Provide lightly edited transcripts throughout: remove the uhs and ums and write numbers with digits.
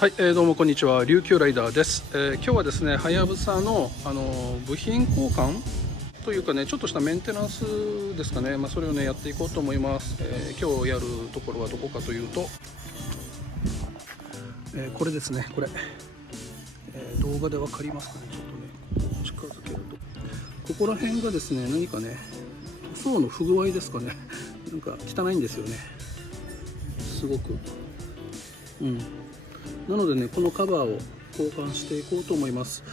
はい、どうもこんにちは、琉球ライダーです。今日はですね、はやぶさの、部品交換というかね、ちょっとしたメンテナンスですかね、それをねやっていこうと思います。今日やるところはどこかというと、これですね。これ、動画で分かりますかね。ちょっとね近づけると、ここら辺がですね、何かね塗装の不具合ですかね。なんか汚いんですよね、すごく。なのでね、このカバーを交換していこうと思います。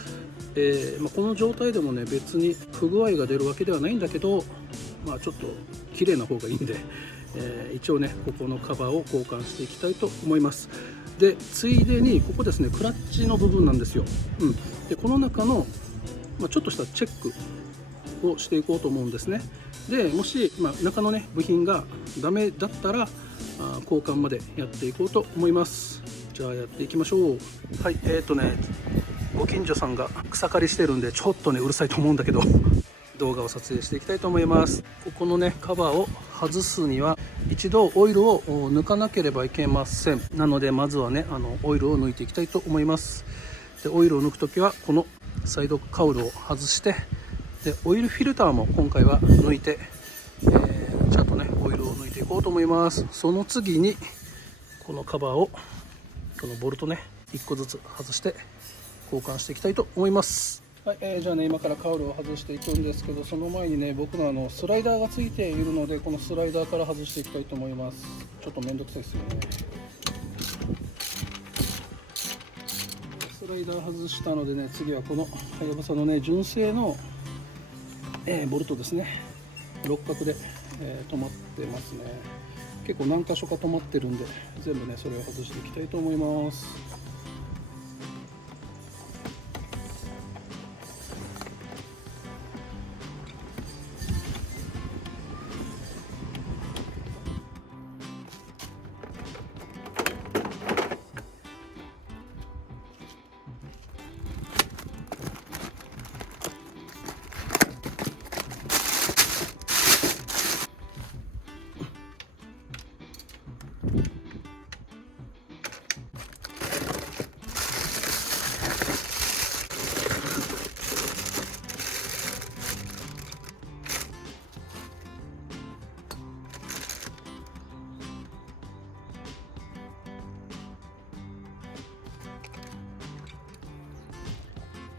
この状態でもね、別に不具合が出るわけではないんだけど、ちょっと綺麗な方がいいんで、一応ねここのカバーを交換していきたいと思います。でついでにここですね、クラッチの部分なんですよ。でこの中の、ちょっとしたチェックをしていこうと思うんですね。でもし、中のね部品がダメだったら交換までやっていこうと思います。じゃあやっていきましょう。はい、ご近所さんが草刈りしてるんで、ちょっとねうるさいと思うんだけど動画を撮影していきたいと思います。ここのねカバーを外すには一度オイルを抜かなければいけません。なのでまずはねオイルを抜いていきたいと思います。でオイルを抜くときはこのサイドカウルを外して、でオイルフィルターも今回は抜いて、ちゃんとねオイルを抜いていこうと思います。その次にこのカバーを、このボルトね1個ずつ外して交換していきたいと思います。はい、じゃあね今からカウルを外していくんですけど、その前にね僕のスライダーがついているので、このスライダーから外していきたいと思います。ちょっとめんどくさいですよね。スライダー外したのでね、次はこのはやぶさのね純正の、ボルトですね、六角で、止まってますね。結構何箇所か止まってるんで、全部ねそれを外していきたいと思います。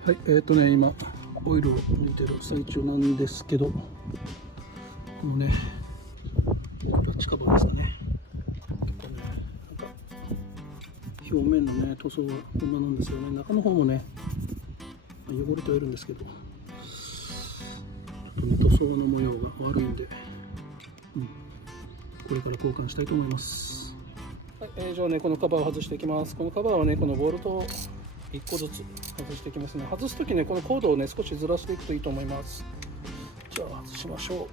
はい、今オイルを抜いてる最中なんですけど、このねクラッチカバーですかね、なんか表面のね塗装はこんななんですよね。中の方もね汚れてはいるんですけど、ちょっとね塗装の模様が悪いんで、これから交換したいと思います。はい、じゃあねこのカバーを外していきます。このカバーはねこのボルトを1個ずつ外していきますね。外す時ねこのコードをね少しずらしていくといいと思います。じゃあ外しましょう。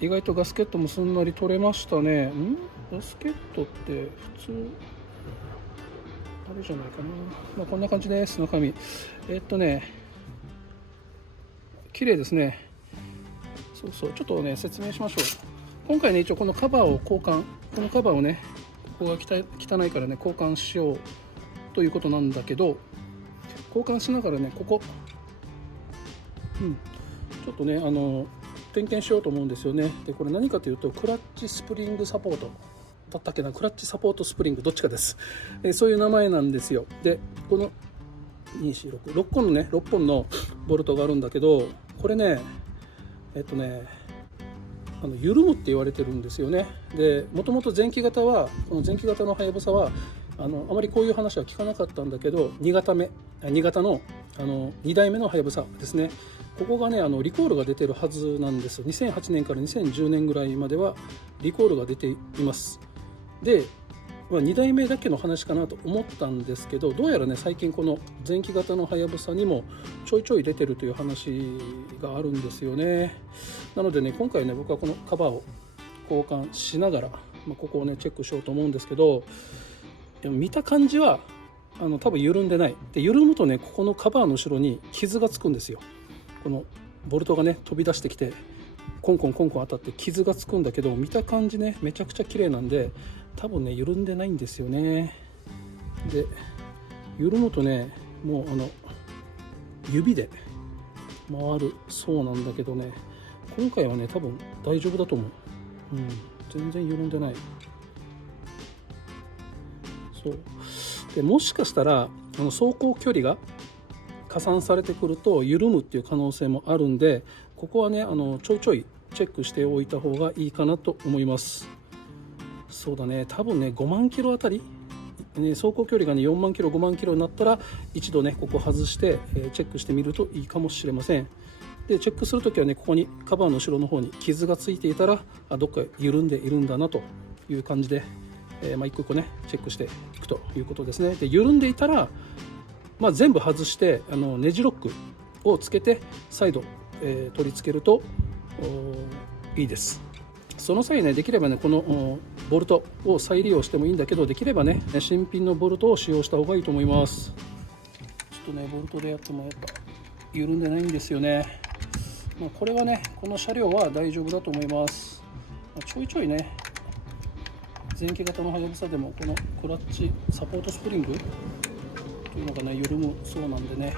意外とガスケットもすんなり取れましたね。ガスケットって普通あれじゃないかな。こんな感じです。中身綺麗ですね。ちょっとね説明しましょう。今回ね一応このカバーを交換、このカバーをねここが汚いからね交換しようということなんだけど、交換しながらねここちょっとね点検しようと思うんですよね。でこれ何かというと、クラッチスプリングサポートだったっけな、クラッチサポートスプリングどっちかです。そういう名前なんですよ。でこの6本のね6本のボルトがあるんだけど、これね緩むって言われてるんですよね。でもともと前期型は、この前期型のはやぶさはあまりこういう話は聞かなかったんだけど、2型の2代目のはやぶさですね、ここがねリコールが出てるはずなんです。2008年から2010年ぐらいまではリコールが出ています。で、2代目だけの話かなと思ったんですけど、どうやらね最近この前期型のはやぶさにもちょいちょい出てるという話があるんですよね。なのでね今回ね僕はこのカバーを交換しながら、ここをねチェックしようと思うんですけど、でも見た感じは多分緩んでない。で緩むとね、ここのカバーの後ろに傷がつくんですよ。このボルトがね飛び出してきてコンコンコンコン当たって傷がつくんだけど、見た感じねめちゃくちゃ綺麗なんで、多分ね緩んでないんですよね。で緩むとね、もう指で回るそうなんだけどね、今回はね多分大丈夫だと思う。全然緩んでない。そうで、もしかしたら走行距離が加算されてくると緩むっていう可能性もあるんで、ここはねちょいちょいチェックしておいた方がいいかなと思います。そうだね、多分ね5万キロあたり、走行距離がね4万キロ5万キロになったら一度ねここ外して、チェックしてみるといいかもしれません。でチェックするときはね、ここにカバーの後ろの方に傷がついていたらどっか緩んでいるんだなという感じで、一個一個ねチェックしていくということですね。で緩んでいたら、全部外してネジロックをつけて再度、取り付けるといいです。その際ね、できればねこのボルトを再利用してもいいんだけど、できればね新品のボルトを使用した方がいいと思います。ちょっとねボルトでやってもやっぱ緩んでないんですよね。これはねこの車両は大丈夫だと思います。ちょいちょいね前期型のはやぶさでもこのクラッチサポートスプリングというのがね緩むそうなんでね、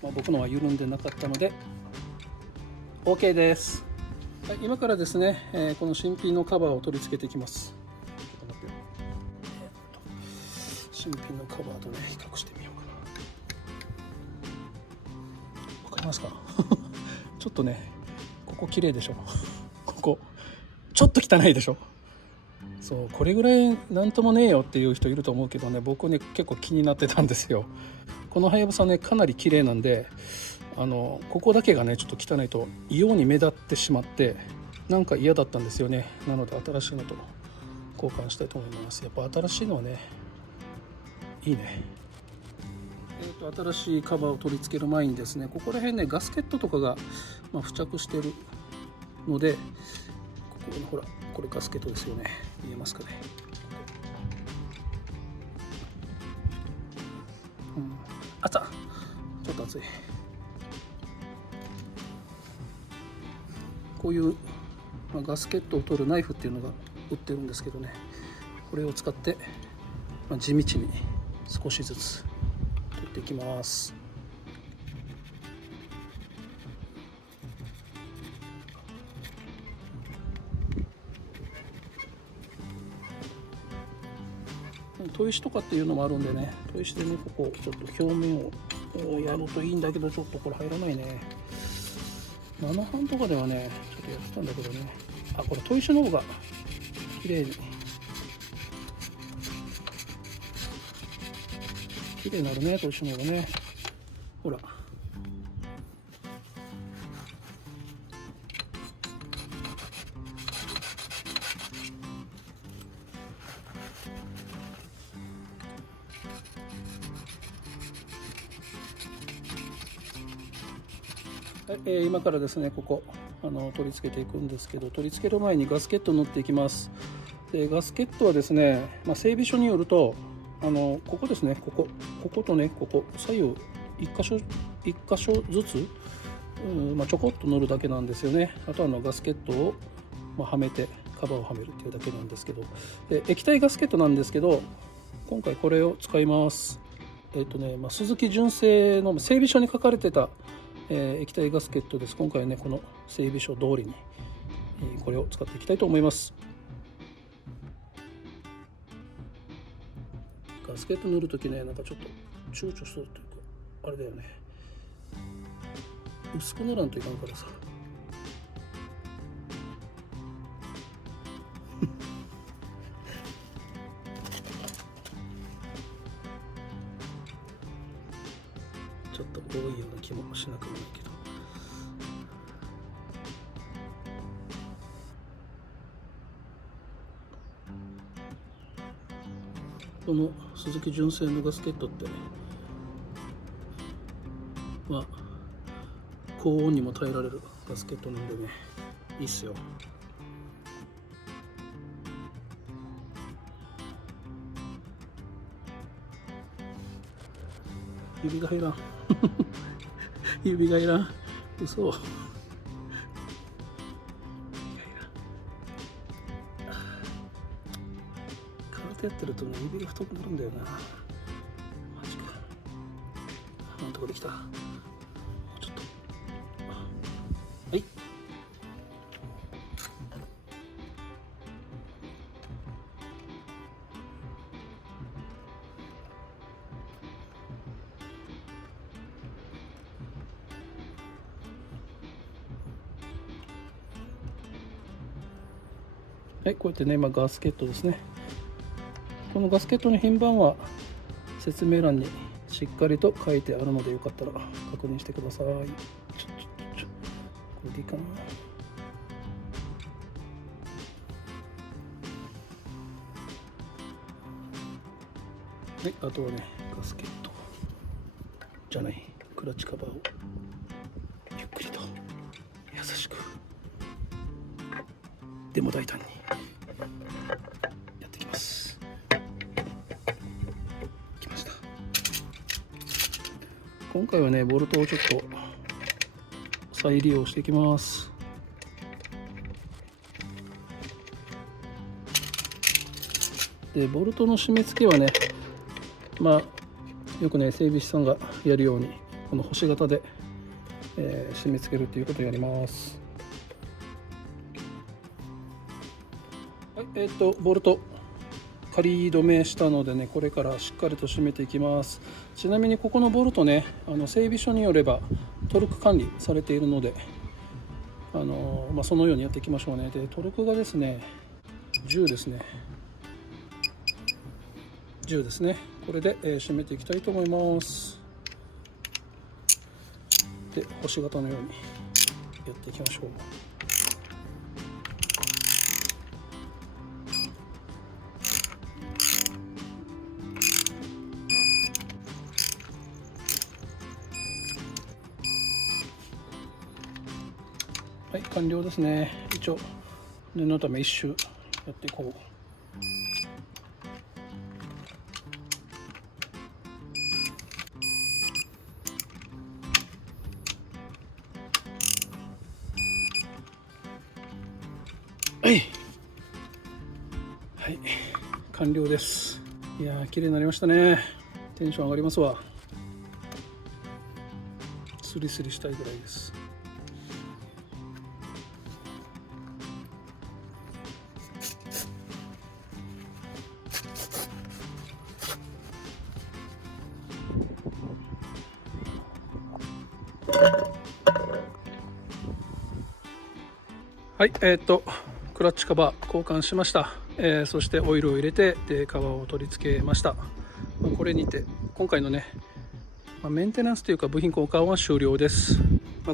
僕のは緩んでなかったので OK です。はい、今からですね、この新品のカバーを取り付けていきます。新品のカバーとね比較してみようかな。わかりますかちょっとねここ綺麗でしょここちょっと汚いでしょ。そう、これぐらいなんともねえよっていう人いると思うけどね、僕ね結構気になってたんですよ。このはやぶさねかなり綺麗なんで、ここだけがねちょっと汚いと異様に目立ってしまってなんか嫌だったんですよね。なので新しいのと交換したいと思います。やっぱ新しいのはねいいね。新しいカバーを取り付ける前にですね、ここら辺ねガスケットとかが、付着してるので、ここにほらこれガスケットですよね。見えますかね。熱っ、ちょっと熱い。こういう、ガスケットを取るナイフっていうのが売ってるんですけどね、これを使って、地道に少しずつ取っていきます。砥石とかっていうのもあるんでね、砥石でねここちょっと表面をやるといいんだけど、ちょっとこれ入らないね。7半とかではねちょっとやってたんだけどね、これ砥石の方が綺麗になるね。砥石の方がね、ほら今からですねここ取り付けていくんですけど、取り付ける前にガスケットを塗っていきます。でガスケットはですね、整備書によるとここですね、こことねここ左右1箇所ずつ、ちょこっと塗るだけなんですよね。あとはガスケットを、はめてカバーをはめるっていうだけなんですけど、液体ガスケットなんですけど今回これを使います。鈴木純正の整備書に書かれてた液体ガスケットです。今回はねこの整備書通りに、これを使っていきたいと思います。ガスケット塗るときねなんかちょっと躊躇するというかあれだよね、薄く塗らんといかんからさちょっと多いような気もしなくもないけど、この鈴木純正のガスケットってね高温にも耐えられるガスケットなんでね、いいっすよ。指が入らん指がいらん、嘘。空手やってるとね、指が太くなるんだよな。マジか。なんとかできた。もうちょっと。はい。はい、こうやってね、今ガスケットですね。このガスケットの品番は説明欄にしっかりと書いてあるので、よかったら確認してください。これでいいかな。はい、あとはね、ガスケットじゃない、クラッチカバーをゆっくりと優しく、でも大胆にやっていきます。きました。今回はね、ボルトをちょっと再利用していきます。で、ボルトの締め付けはね、よくね、整備士さんがやるようにこの星型で、締め付けるっていうことをやります。はい、ボルト仮止めしたのでね、これからしっかりと締めていきます。ちなみにここのボルトね、整備書によればトルク管理されているので、そのようにやっていきましょうね。で、トルクがですね、10ですね。10ですね。これで、締めていきたいと思います。で、星型のようにやっていきましょう。はい、完了ですね。一応念のため一周やっていこう。はい、はい、完了です。いやー、綺麗になりましたね。テンション上がりますわ。スリスリしたいぐらいです。はい、クラッチカバー交換しました。そしてオイルを入れて、でカバーを取り付けました。これにて今回のね、メンテナンスというか部品交換は終了です。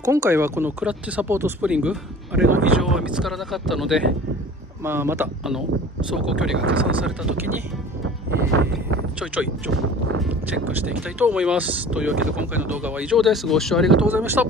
今回はこのクラッチサポートスプリング、あれの異常は見つからなかったので、また走行距離が加算された時に、ちょいチェックしていきたいと思います。というわけで今回の動画は以上です。ご視聴ありがとうございました。